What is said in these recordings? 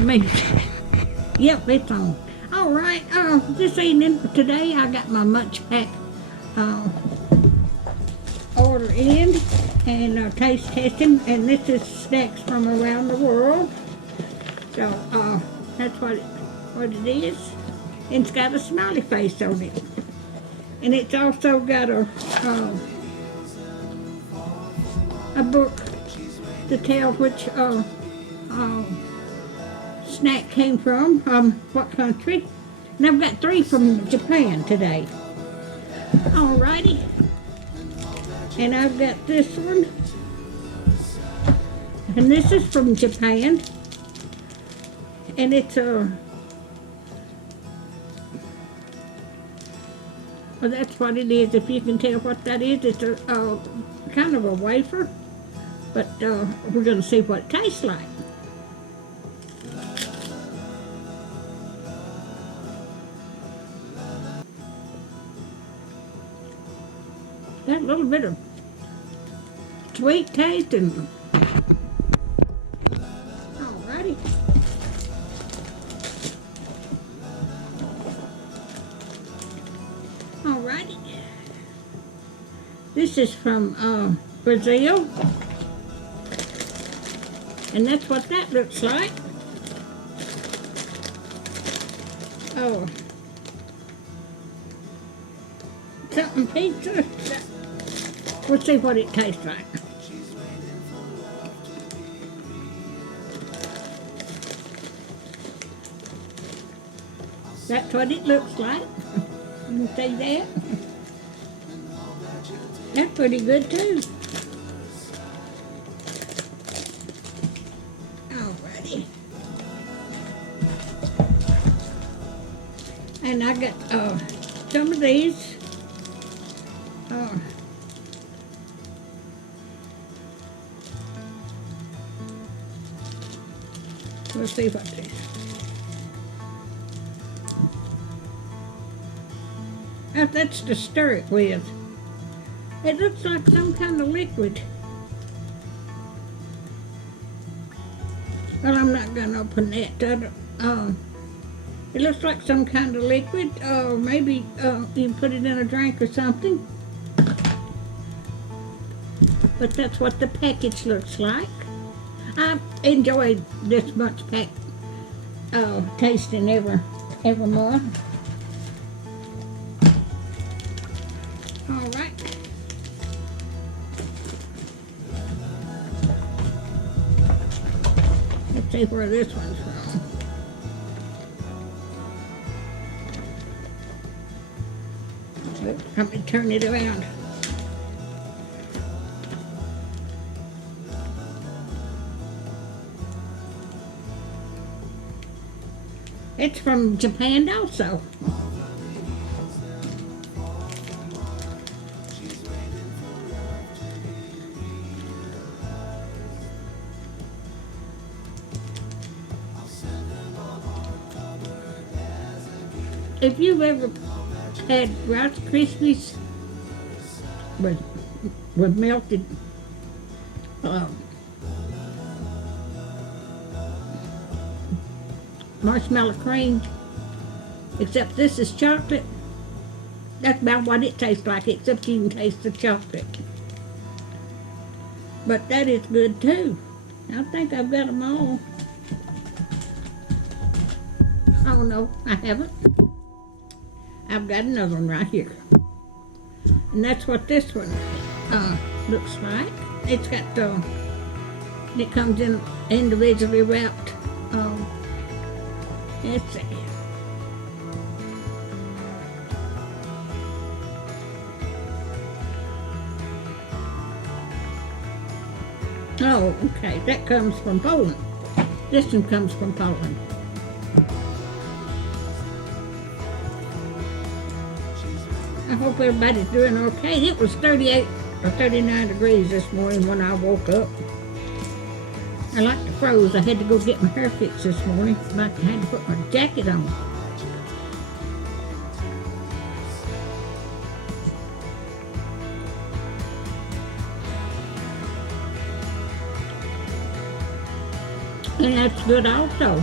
Me. Yep, it's on. All right. This evening, today, I got my MunchPak order in and taste testing, and this is snacks from around the world. So that's what it is. And it's got a smiley face on it, and it's also got a book to tell which snack came from, what country. And I've got 3 from Japan today. Alrighty. And I've got this one. And this is from Japan. And it's well, that's what it is, if you can tell what that is. It's a kind of a wafer. But we're going to see what it tastes like. Got a little bit of sweet taste and alrighty. Alrighty. This is from Brazil. And that's what that looks like. Oh. Something pizza. We'll see what it tastes like. That's what it looks like. You can see that. That's pretty good too. Alrighty. And I got some of these. We'll see what this. That's to stir it with. It looks like some kind of liquid. Well, I'm not going to open that. It looks like some kind of liquid. Maybe you can put it in a drink or something. But that's what the package looks like. I enjoyed this MunchPak tasting every month. All right. Let's see where this one's from. Let me turn it around. It's from Japan also. If you've ever had Rice Krispies with melted marshmallow cream, except this is chocolate. That's about what it tastes like, except you can taste the chocolate. But that is good too. I think I've got them all. Oh no, I haven't. I've got another one right here. And that's what this one looks like. It's got, it comes in individually wrapped. Let's see. Oh, okay, that comes from Poland. This one comes from Poland. I hope everybody's doing okay. It was 38 or 39 degrees this morning when I woke up. I like to froze. I had to go get my hair fixed this morning. I had to put my jacket on. And that's good also.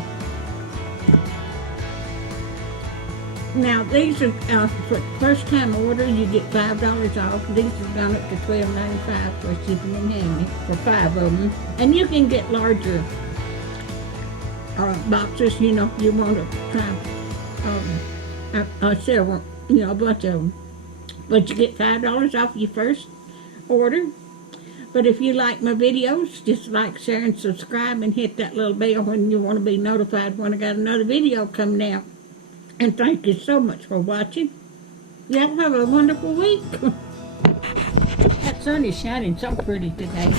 Now these are for first time order. You get $5 off. These have gone up to $12.95 for shipping and handling for 5 of them, and you can get larger boxes. You know, you want to try several, you know, a bunch of them. But you get $5 off your first order. But if you like my videos, just like, share, and subscribe, and hit that little bell when you want to be notified when I got another video coming out. And thank you so much for watching. Y'all have a wonderful week. That sun is shining so pretty today.